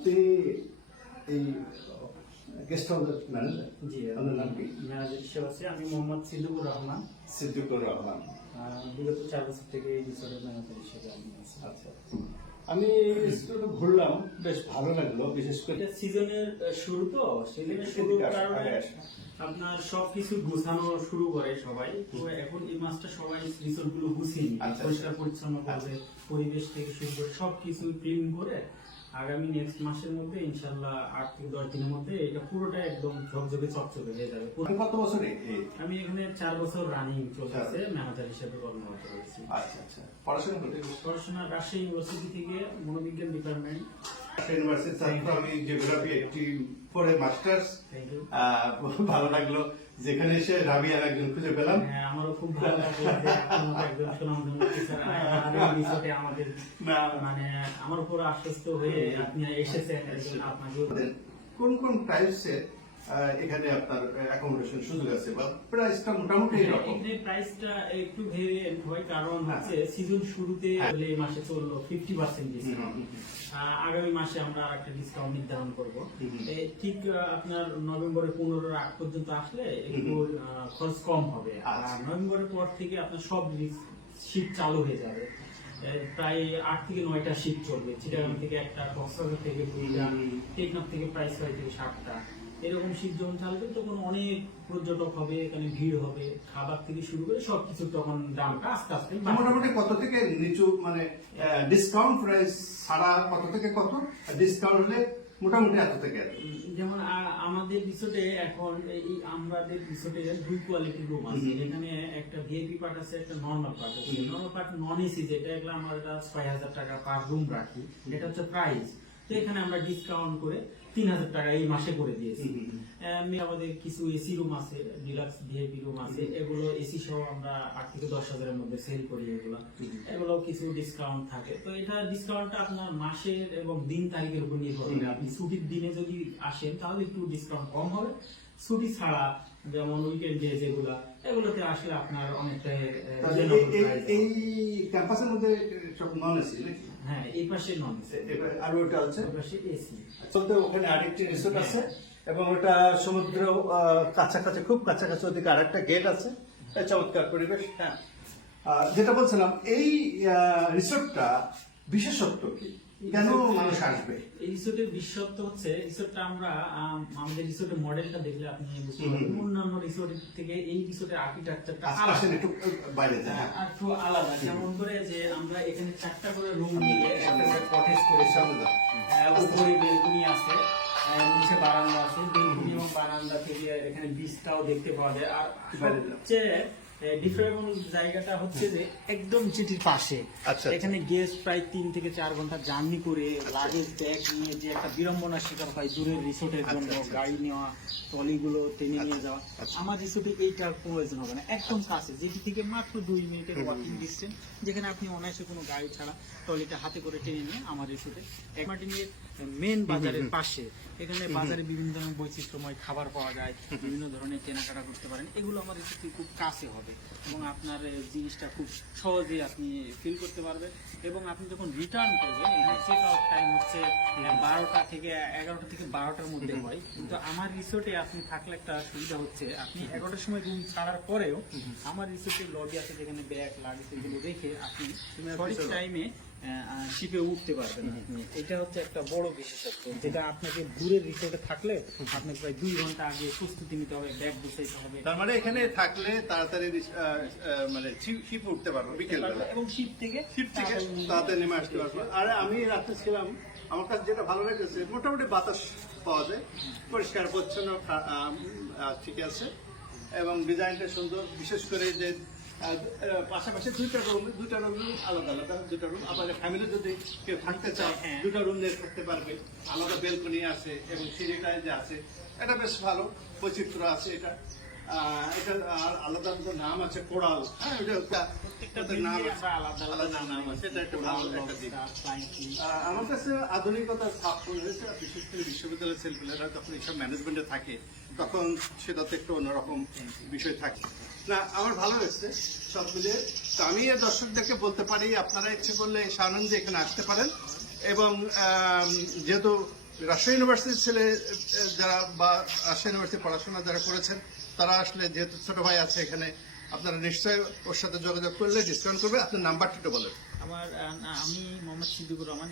আপনি এই গেস্ট হাউসের ম্যানেজার? জি, আপনার নাম কি? ম্যানেজার হিসেবে আছে আমি মোহাম্মদ সিদ্দিকুর রহমান। সিদ্দিকুর রহমান। বিগত 4 বছর থেকে এই রিসোর্টের ম্যানেজার হিসেবে আমি আছি। আচ্ছা, আমি রিসোর্টে ঘুরলাম, বেশ ভালো লাগলো, বিশেষ করে এটা সিজনের শুরু তো, সিজনের শুরুর কারণে আপনার সবকিছু গুছানো শুরু করে সবাই। তো এখন এই মাসটা সবাই রিসোর্ট গুলো গুছিয়ে নিয়ে আচ্ছা, পরিষ্কার পরিচ্ছন্ন করবে, পরিবেশ থেকে শুরু করে সবকিছু ক্লিন করে আগামী নেক্সট মাসের মধ্যে ইনশাআল্লাহ 8 থেকে 10 দিনের মধ্যে এটা পুরোটা একদম ঝকঝকে চকচকে হয়ে যাবে। কত বছরে? আমি এখানে 4 বছর রানিং চলতেছে ম্যানেজার হিসেবে কর্মরত রয়েছি। আচ্ছা আচ্ছা, পড়াশোনা করতে? পড়াশোনা রাজশাহী ইউনিভার্সিটি থেকে মনোবিজ্ঞান ডিপার্টমেন্ট। ইউনিভার্সিটি ছাত্র আমি, জিওগ্রাফি একটি পরে মাস্টার্স। ভালো লাগলো যেখানে এসে রাবিয়ার একজন খুঁজে পেলাম। হ্যাঁ, আমারও খুব ভালো লাগলো যে আপনার একজন সুনামধন্য টিচার আমাদের রিসোর্টে আমাদের মানে আমার উপর আশ্বস্ত হয়ে আপনি এসেছেন। আপনাকে কোন কোন টাইপসের এখানে আপনার অ্যাকোমোডেশন সুযোগ আছে বা প্রাইসটা মোটামুটি এরকম? এখানে প্রাইসটা একটু ভেরিয়েন্ট হয়, কারণ হচ্ছে সিজন শুরুতে হলে এই মাসে চললো 50% ডিসকাউন্ট। আগামী মাসে আমরা একটা ডিসকাউন্ট নির্ধারণ করব। ঠিক আপনার নভেম্বরের 15 আগ পর্যন্ত আসলে একটু খরচ কম হবে। আর নভেম্বরের পর থেকে আপনার সব শীত চালু হয়ে যাবে। প্রায় 8 থেকে 9টা শীত চলবে। চিটাগাং থেকে একটা, কক্সবাজার থেকে 2টা, টেকনাফ থেকে প্রায় 6 থেকে 7টা, এরকম শীত যখন চালবে তখন অনেক পর্যটক হবে, এখানে ভিড় হবে, খাবার থেকে শুরু করে সবকিছু তখন দামটা আস্তে আস্তে মোটামুটি কত থেকে নিচু, মানে ডিসকাউন্ট প্রাইস ছাড়া কত থেকে কত, ডিসকাউন্ট হলে মোটামুটি এত থেকে এত? যেমন আমাদের রিসোর্টে এখন আমাদের রিসোর্টে 2 কোয়ালিটির রুম আছে। এখানে একটা ভিআইপি পার্ট আছে, একটা নরমাল পার্ট আছে। নরমাল পার্ট নন এসি, যেটা এগুলো আমরা 6000 টাকা পার রুম রাখি, এটা হচ্ছে প্রাইস। তো এখানে আমরা ডিসকাউন্ট করে 3000 টাকা এই মাসে করে দিয়েছি। আমাদের কিছু এসি রুম আছে, ডিলাক্স ভিআইপি রুম আছে, এগুলো এসি সহ আমরা 8 থেকে 10,000 এর মধ্যে সেল করি। এগুলো কিছু ডিসকাউন্ট থাকে। তো এটা ডিসকাউন্টটা আপনার মাসের এবং দিন তারিখের উপর নির্ভর করে। আপনি ছুটির দিনে যদি আসেন তাহলে একটু ডিসকাউন্ট কম হবে। ছুটি ছাড়া যেমন উইকেন্ডে যেগুলা, এগুলোতে আসলে আপনার অনেকটা এই ক্যাম্পাসের মধ্যে সব নন এসি নাকি? হ্যাঁ, এই পাশে নন এসি, আর ওটা হচ্ছে এই পাশে এসি। চলতে ওখানে আরেকটি রিসোর্ট আছে এবং ওটা সমুদ্র কাছাকাছি, খুব কাছাকাছি, ওদিকে আরেকটা গেট আছে। চমৎকার পরিবেশ। হ্যাঁ, যেটা বলছিলাম, এই রিসোর্টটা বিশেষত্ব কি, কেন মানুষ আসবে? এই রিসোর্টের বিশেষত্ব হচ্ছে, রিসোর্টটা আমরা আমাদের রিসোর্টের মডেলটা দেখলে আপনি বুঝতে পারবেন অন্যান্য রিসোর্ট থেকে এই রিসোর্টের আর্কিটেকচারটা একটু বাইরে একটু আলাদা। যেমন করে যে আমরা এখানে 4টা করে রুম নিয়ে কটেজ করে, উপরে বেলকনি আছে, নিচে বারান্দা আছে। বেলকনি এবং বারান্দা থেকে এখানে বীজটাও দেখতে পাওয়া যায়। আর সবচেয়ে ডিফারেবল জায়গাটা হচ্ছে যে একদম সিটির পাশে। এখানে গেস্ট প্রায় 3 থেকে 4 ঘন্টা জার্নি করে লাগেজ ব্যাগ নিয়ে যে একটা বিড়ম্বনার শিকার হয় দূরের রিসোর্টের জন্য, গাড়ি নেওয়া, ট্রলিগুলো টেনে নিয়ে যাওয়া। আমার রিসোর্টে এইটার প্রয়োজন হবে না, একদম কাছে, যেটি থেকে মাত্র 2 মিনিটের ওয়াকিং ডিস্টেন্স, যেখানে আপনি অনায়াসে কোনো গাড়ি ছাড়া ট্রলিটা হাতে করে টেনে নিয়ে আমার রিসোর্টে মার্টিনের মেন বাজারের পাশে। এখানে বাজারে বিভিন্ন ধরনের বৈচিত্র্যময় খাবার পাওয়া যায়, বিভিন্ন ধরনের কেনাকাটা করতে পারেন। এগুলো আমার রিসোর্টে খুব কাছে হবে এবং আপনার জিনিসটা খুব সহজে আপনি ফিল করতে পারবেন। এবং আপনি যখন রিটার্ন করবেন, এখানে চেক আউট টাইম হচ্ছে 11টা থেকে 12টার মধ্যে হয়। কিন্তু আমার রিসোর্টে আপনি থাকলে একটা সুবিধা হচ্ছে, আপনি 11টার সময় রুম ছাড়ার পরেও আমার রিসোর্টের লবি আছে, যেখানে ব্যাগ লাগেজ এগুলো রেখে আপনি সঠিক টাইমে শিপে উঠতে পারবেন। এটা হচ্ছে একটা বড় বিশেষত্ব, যেটা আপনাকে দূরের রিসোর্টে থাকলে আপনাকে প্রায় 2 ঘন্টা আগে প্রস্তুতি নিতে হবে, ব্যাগ গুছাইতে হবে। তার মানে এখানে থাকলে তাড়াতাড়ি মানে শিপ উঠতে পারবো বিকেল বেলা, এবং শিপ থেকে তাড়াতাড়ি নেমে আসতে পারবো। আর আমি রাত্রে ছিলাম, আমার কাছে যেটা ভালো লেগেছে, মোটামুটি বাতাস পাওয়া যায়, পরিষ্কার পরিচ্ছন্ন, ঠিক আছে, এবং ডিজাইনটা সুন্দর। বিশেষ করে যে পাশাপাশি 2টা রুম আলাদা আলাদা, 2টা রুম। আবার ফ্যামিলি যদি কেউ থাকতে চায় 2টা রুম নিয়ে থাকতে পারবে। আলাদা বেলকনি আছে এবং সিঁড়িটায় যে আছে, এটা বেশ ভালো বৈচিত্র্য আছে। এটা আর আলাদা আলাদা নাম আছে, কোড়াল। হ্যাঁ, প্রত্যেকটাতে নাম আছে, আলাদা নাম আছে। এটা একটা ভালো একটা দিক। আমার কাছে আধুনিকতার ছাপ পড়ে হয়েছে, বিশেষ করে বিশ্ববিদ্যালয়ের ছেলেপেলেরা যখন এইসব ম্যানেজমেন্টে থাকে তখন সেটাতে একটু অন্যরকম বিষয় থাকে। না, আমার ভালো হয়েছে সব মিলিয়ে। তো আমি এই দর্শকদেরকে বলতে পারি, আপনারা ইচ্ছে করলে সানন্দে এখানে আসতে পারেন। এবং যেহেতু রাজশাহী ইউনিভার্সিটির ছেলে যারা বা রাজশাহী ইউনিভার্সিটি পড়াশোনা যারা করেছেন তারা আসলে যেহেতু ছোট ভাই আছে এখানে, আপনারা নিশ্চয়ই ওর সাথে যোগাযোগ করলে ডিসকাউন্ট করবে। আপনার নাম্বারটা একটু বলেন। আমি মোহাম্মদ সিদ্দিকুর রহমান,